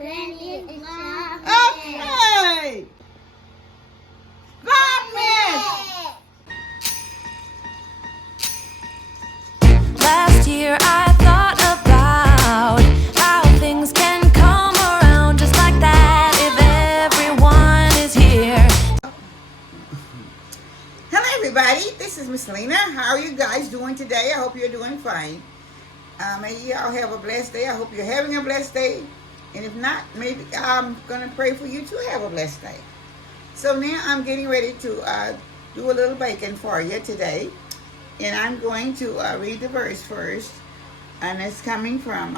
Okay. 5 minutes. Last year I thought about how things can come around just like that if everyone is here. Hello, everybody. This is Miss Lena. How are you guys doing today? I hope you're doing fine. May y'all have a blessed day. I hope you're having a blessed day. And if not, maybe I'm going to pray for you to have a blessed day. So now I'm getting ready to do a little baking for you today. And I'm going to read the verse first. And it's coming from,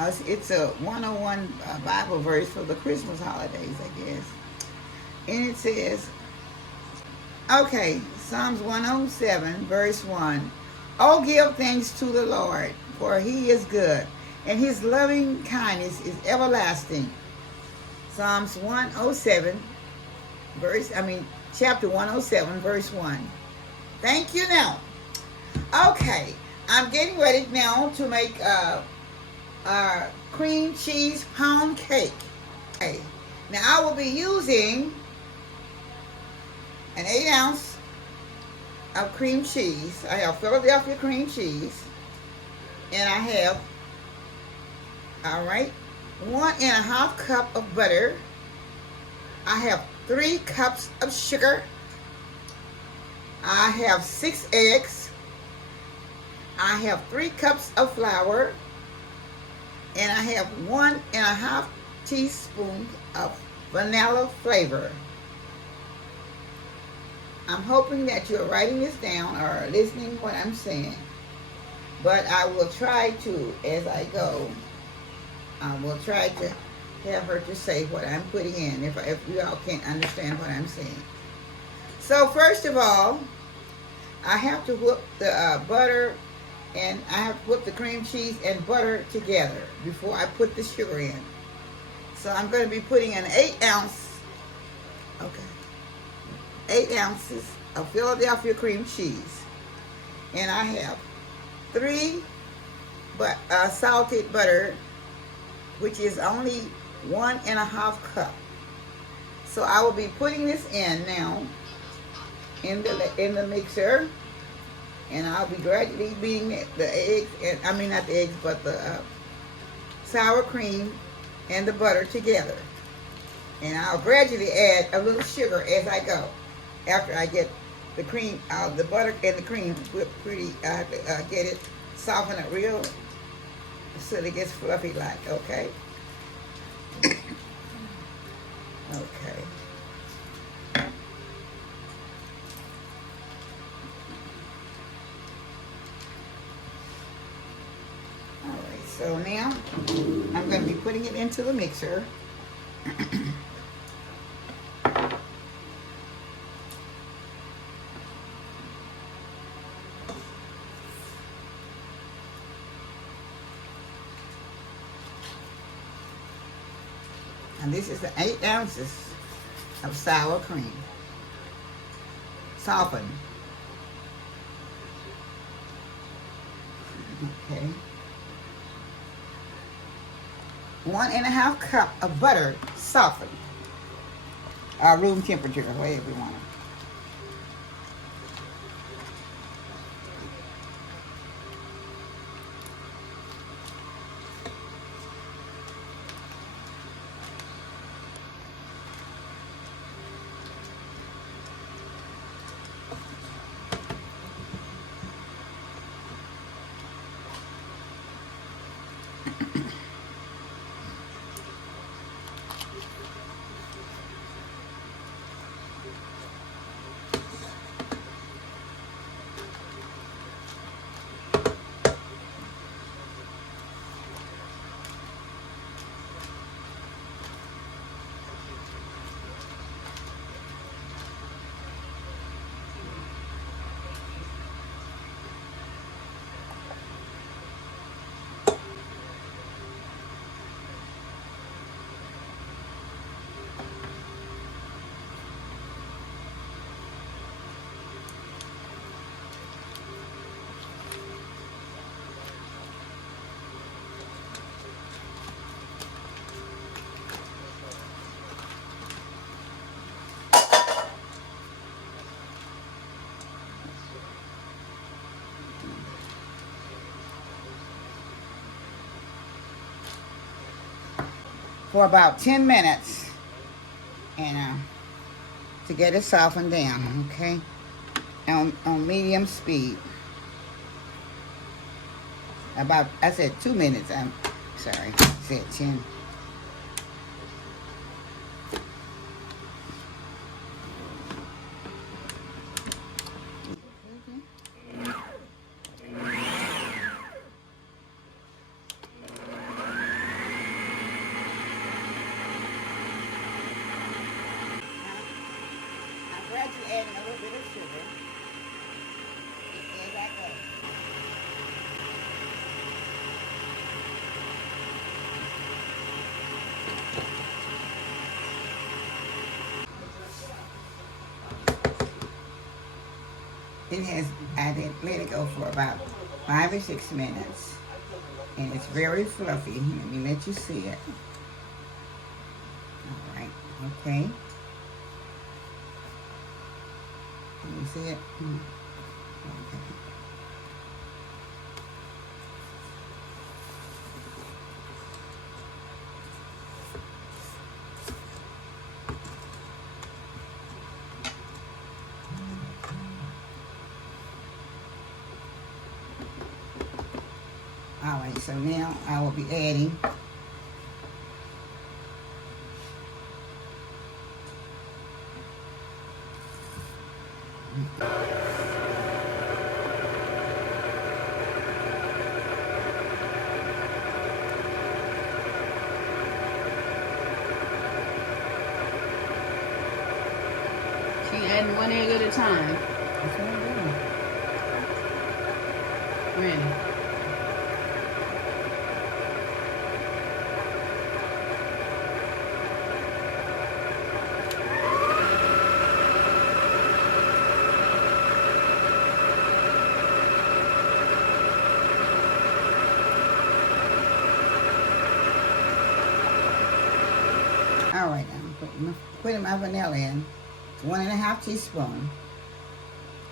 it's a 101 Bible verse for the Christmas holidays, I guess. And it says, okay, Psalms 107, verse 1. Oh, give thanks to the Lord, for he is good, and his loving kindness is everlasting. Psalms 107, chapter 107, verse 1. Thank you now. Okay, I'm getting ready now to make a cream cheese pound cake. Okay, now I will be using an 8-ounce of cream cheese. I have Philadelphia cream cheese, and I have, 1.5 cup of butter. I have 3 cups of sugar. I have 6 eggs. I have 3 cups of flour, and I have 1.5 teaspoons of vanilla flavor. I'm hoping that you're writing this down or listening to what I'm saying. But I will try to, as I go, I will try to have her to say what I'm putting in if you all can't understand what I'm saying. So first of all, I have to whip the butter, and I have to whip the cream cheese and butter together before I put the sugar in. So I'm going to be putting an 8 ounces of Philadelphia cream cheese, and I have 3 salted butter, which is only 1.5 cup. So I will be putting this in now in the mixer, and I'll be gradually beating the eggs, and not the eggs, but the sour cream and the butter together. And I'll gradually add a little sugar as I go. After I get the cream, the butter and the cream whipped pretty, I have to get it, soften it real so it gets fluffy like, okay? Okay. All right, so now I'm going to be putting it into the mixer. And this is the 8 ounces of sour cream, softened. Okay. 1.5 cup of butter, softened. Room temperature, whatever you want it. for about 10 minutes and to get it softened down, okay? On medium speed. About, I said 2 minutes. I'm sorry, I said 10. I'm gradually adding a little bit of sugar as I go. I did let it go for about 5 or 6 minutes. And it's very fluffy. Let me let you see it. All right, okay. Can you see it? Okay. All right, so now I will be adding She adding one egg at a time. That's what I'm doing. Ready. All right, I'm putting my vanilla in. 1.5 teaspoons.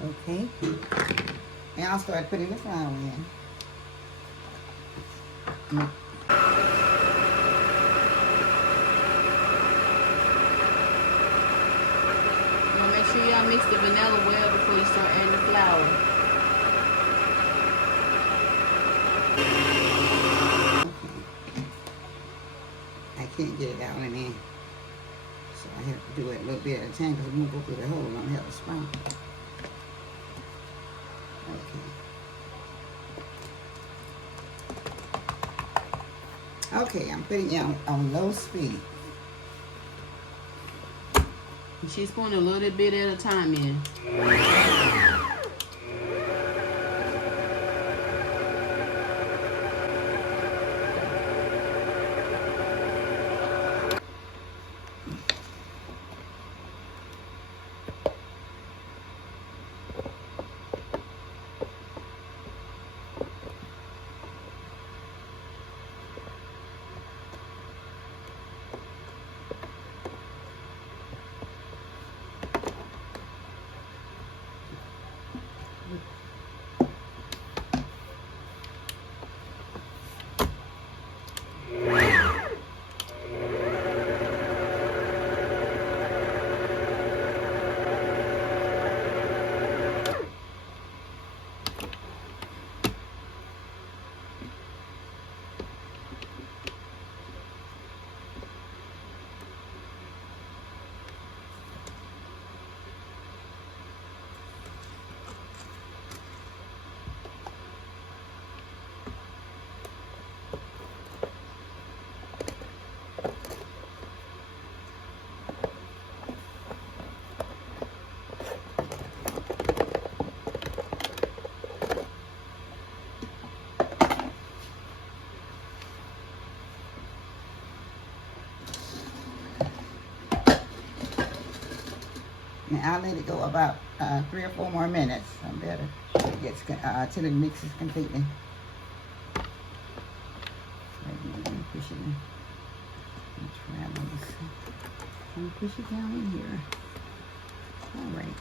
Okay. And I'll start putting the flour in. Now make sure y'all mix the vanilla well before you start adding the flour. Okay. I can't get it out in there. So I have to do it a little bit at a time because it won't go through the hole. I don't have a spoon. Okay. Okay, I'm putting it on low speed. And she's pouring a little bit at a time in. Now I'll let it go about 3 or 4 more minutes. I'm better. It gets till it mixes completely. Let me push it in. Let me try this. Let me push it down in here. All right.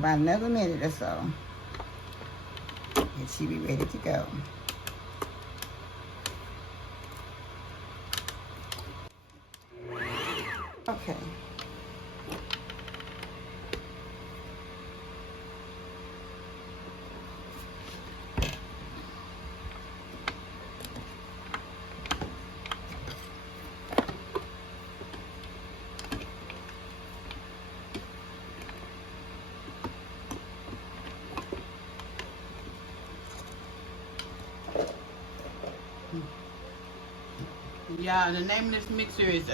about another minute or so. And she'll be ready to go. Okay. Yeah, the name of this mixer is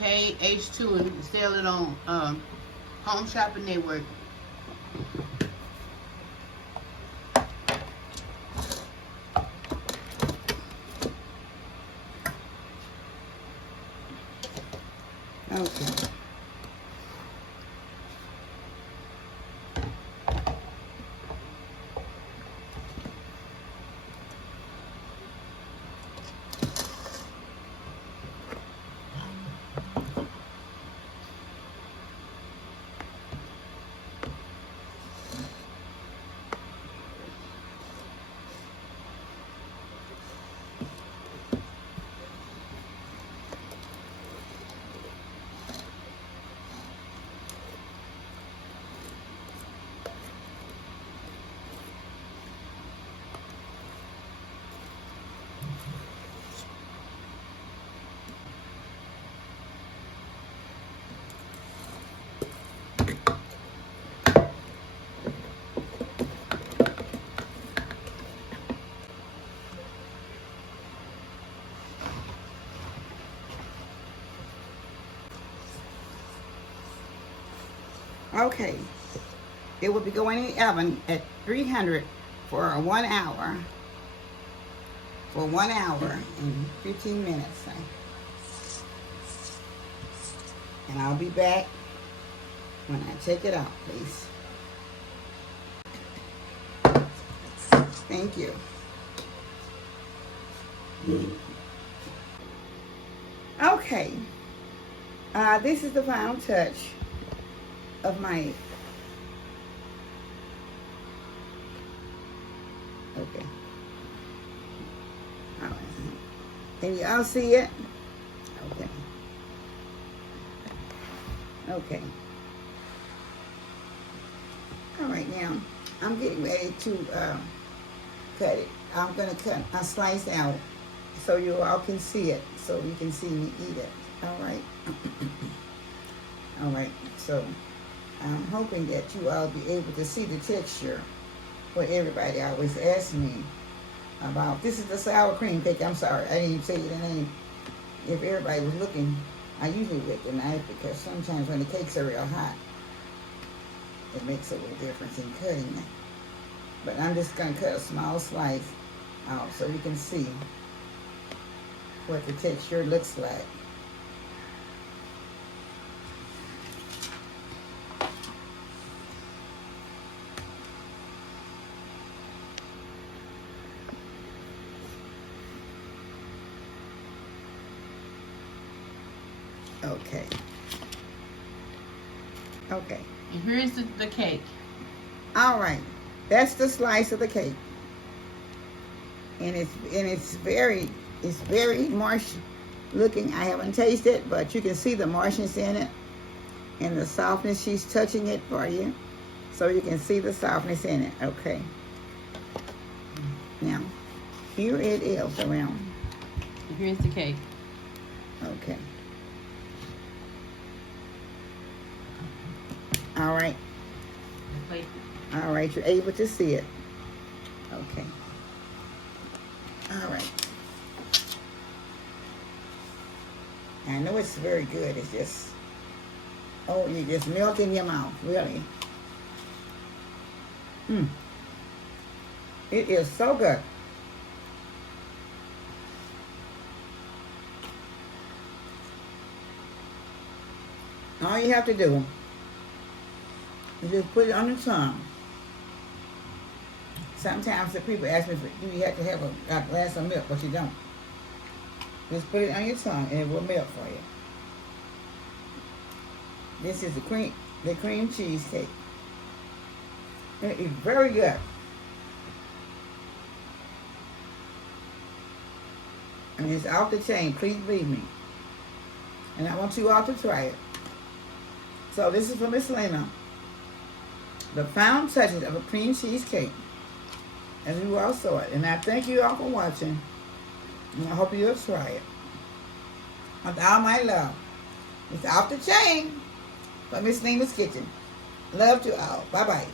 KH2, and you can sell it on Home Shopping Network. Okay. Okay. It will be going in the oven at 300 for 1 hour. For 1 hour and 15 minutes. And I'll be back when I take it out, please. Thank you. Okay. This is the final touch of my... Okay. All right. Can you all see it? Okay. Okay. All right, now I'm getting ready to cut it. I'm gonna cut a slice out so you all can see it, so you can see me eat it. All right. All right. So I'm hoping that you all be able to see the texture. What everybody always asks me about. This is the sour cream cake. I'm sorry, I didn't even say the name. If everybody was looking, I usually whip the knife because sometimes when the cakes are real hot, it makes a little difference in cutting it. But I'm just going to cut a small slice out so you can see what the texture looks like. Okay. Okay. And here's the cake. All right. That's the slice of the cake. And it's very marsh looking. I haven't tasted it, but you can see the marshness in it and the softness. She's touching it for you, so you can see the softness in it. Okay. Now, here it is around. And here's the cake. Okay. All right. Plate. All right, you're able to see it. Okay. All right. I know it's very good. It's just, oh, you just melt in your mouth, really. It is so good. All you have to do is just put it on your tongue. Sometimes the people ask me, do you have to have a glass of milk? But you don't. Just put it on your tongue and it will melt for you. This is the cream. the cream cheesecake. It is very good. And it's off the chain, please believe me. And I want you all to try it. So this is for Miss Lena. The final touches of a cream cheesecake. As you all saw it. And I thank you all for watching. And I hope you'll try it. With all my love. It's off the chain. For Miss Lena's Kitchen. Love to all. Bye-bye.